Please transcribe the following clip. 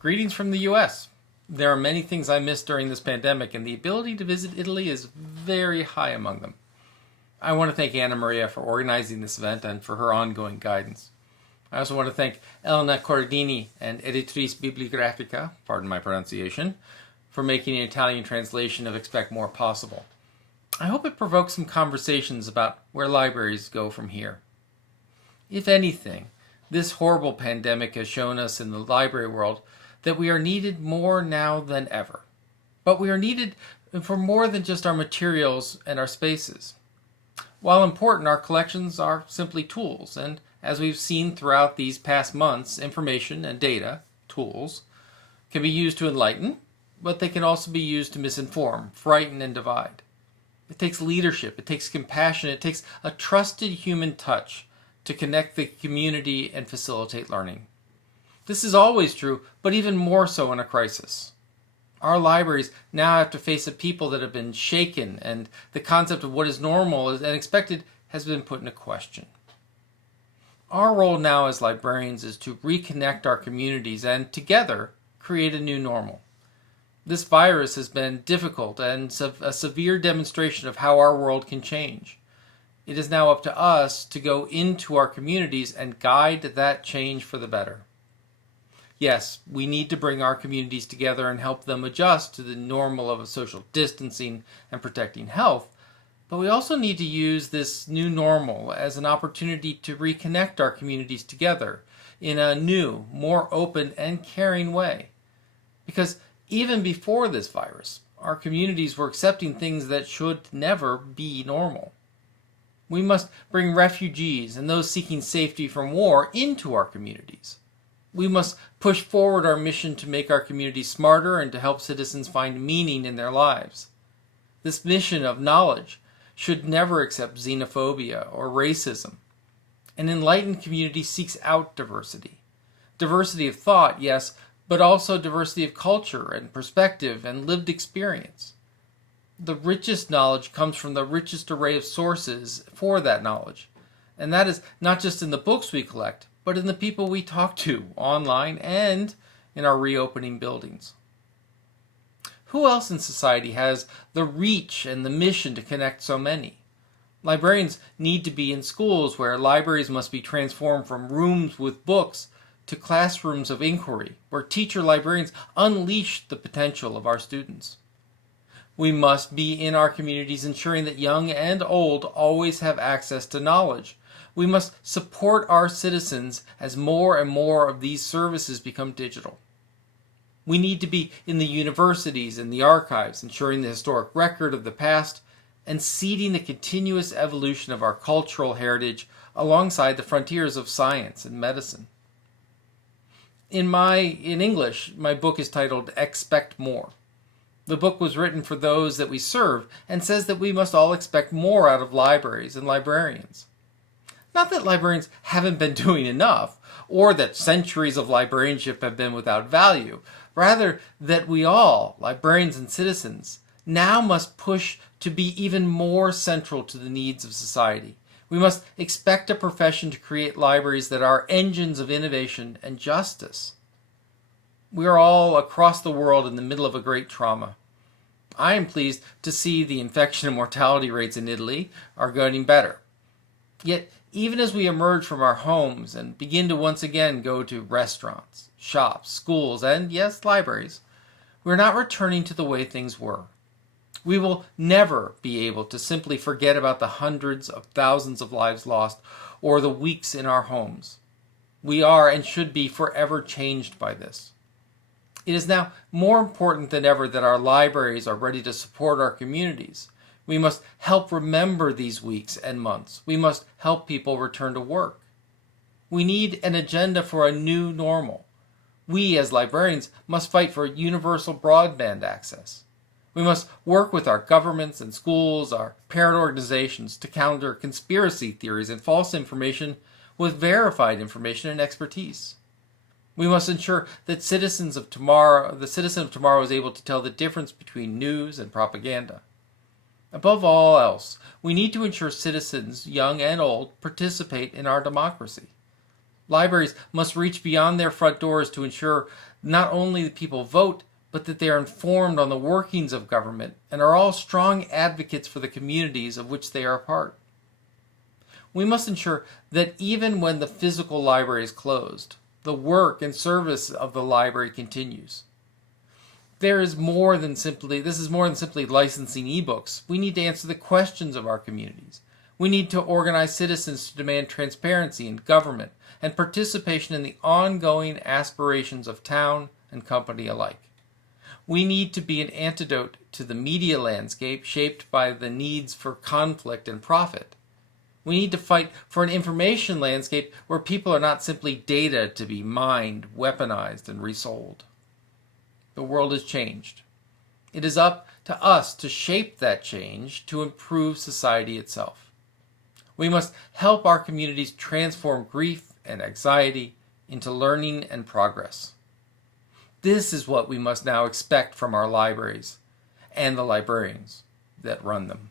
Greetings from the US. There are many things I missed during this pandemic, and the ability to visit Italy is very high among them. I want to thank Anna Maria for organizing this event and for her ongoing guidance. I also want to thank Elena Corradini and Editrice Bibliografica, pardon my pronunciation, for making an Italian translation of Expect More possible. I hope it provokes some conversations about where libraries go from here. If anything, this horrible pandemic has shown us in the library world that we are needed more now than ever. But we are needed for more than just our materials and our spaces. While important, our collections are simply tools, and as we've seen throughout these past months, information and data, tools, can be used to enlighten, but they can also be used to misinform, frighten, and divide. It takes leadership, it takes compassion, it takes a trusted human touch to connect the community and facilitate learning. This is always true, but even more so in a crisis. Our libraries now have to face a people that have been shaken, and the concept of what is normal and expected has been put into question. Our role now as librarians is to reconnect our communities and, together, create a new normal. This virus has been difficult and a severe demonstration of how our world can change. It is now up to us to go into our communities and guide that change for the better. Yes, we need to bring our communities together and help them adjust to the normal of social distancing and protecting health, but we also need to use this new normal as an opportunity to reconnect our communities together in a new, more open and caring way. Because even before this virus, our communities were accepting things that should never be normal. We must bring refugees and those seeking safety from war into our communities. We must push forward our mission to make our communities smarter and to help citizens find meaning in their lives. This mission of knowledge should never accept xenophobia or racism. An enlightened community seeks out diversity. Diversity of thought, yes, but also diversity of culture and perspective and lived experience. The richest knowledge comes from the richest array of sources for that knowledge. And that is not just in the books we collect, but in the people we talk to online and in our reopening buildings. Who else in society has the reach and the mission to connect so many? Librarians need to be in schools where libraries must be transformed from rooms with books to classrooms of inquiry, where teacher librarians unleash the potential of our students. We must be in our communities ensuring that young and old always have access to knowledge. We must support our citizens as more and more of these services become digital. We need to be in the universities and the archives, ensuring the historic record of the past and seeding the continuous evolution of our cultural heritage alongside the frontiers of science and medicine. In English, my book is titled Expect More. The book was written for those that we serve and says that we must all expect more out of libraries and librarians. Not that librarians haven't been doing enough, or that centuries of librarianship have been without value. Rather, that we all, librarians and citizens, now must push to be even more central to the needs of society. We must expect a profession to create libraries that are engines of innovation and justice. We are all across the world in the middle of a great trauma. I am pleased to see the infection and mortality rates in Italy are getting better. Yet, even as we emerge from our homes and begin to once again go to restaurants, shops, schools, and yes, libraries, we're not returning to the way things were. We will never be able to simply forget about the hundreds of thousands of lives lost or the weeks in our homes. We are and should be forever changed by this. It is now more important than ever that our libraries are ready to support our communities. We must help remember these weeks and months. We must help people return to work. We need an agenda for a new normal. We, as librarians, must fight for universal broadband access. We must work with our governments and schools, our parent organizations, to counter conspiracy theories and false information with verified information and expertise. We must ensure that the citizen of tomorrow is able to tell the difference between news and propaganda. Above all else, we need to ensure citizens, young and old, participate in our democracy. Libraries must reach beyond their front doors to ensure not only the people vote, but that they are informed on the workings of government and are all strong advocates for the communities of which they are a part. We must ensure that even when the physical library is closed, the work and service of the library continues. This is more than simply licensing ebooks. We need to answer the questions of our communities. We need to organize citizens to demand transparency in government and participation in the ongoing aspirations of town and company alike. We need to be an antidote to the media landscape shaped by the needs for conflict and profit. We need to fight for an information landscape where people are not simply data to be mined, weaponized, and resold. The world has changed. It is up to us to shape that change to improve society itself. We must help our communities transform grief and anxiety into learning and progress. This is what we must now expect from our libraries and the librarians that run them.